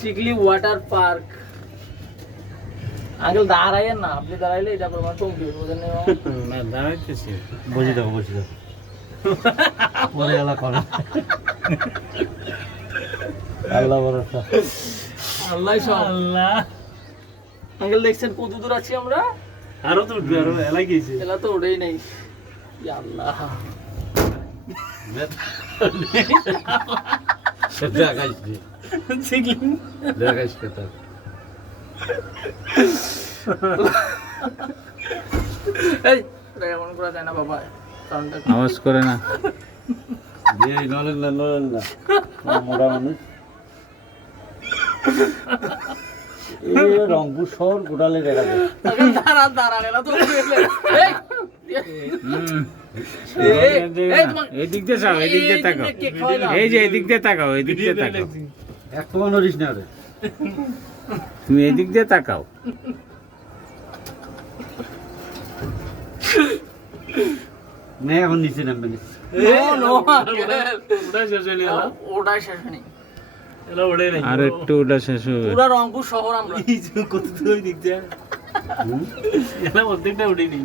Chikli water park. Uncle দাঁড়াইয়েন না, আপনি দাঁড়াইলে এটা প্রমাণ কমবে বুঝেন না দাঁড়াইতেছি। বসে যাবো পরে এলা করো। আল্লাহ ভরসা, আল্লাহ সব। আল্লাহ আঙ্কেল দেখছেন কত দূর আছি আমরা? আরো তো উঠবে, আরো এলাই গেছে। এলা তো ওঠেই নাই। ইয়া আল্লাহ আওয়াজ করে না। রংপুর শহর গোটালে দেখা যায়। এদিক দিয়ে যাও, এদিক দিয়ে তাকাও, এই যে এদিক দিয়ে তাকাও, এদিক দিয়ে তাকাও, এক নড়িস না রে, তুমি এদিক দিয়ে তাকাও। না এখন নিচে নামবে না। আর একটু ওটা শেষ হবে। পুরা রংপুর শহর আমরা কত দূর দিক দিয়ে অর্ধেকটা উঠে নি।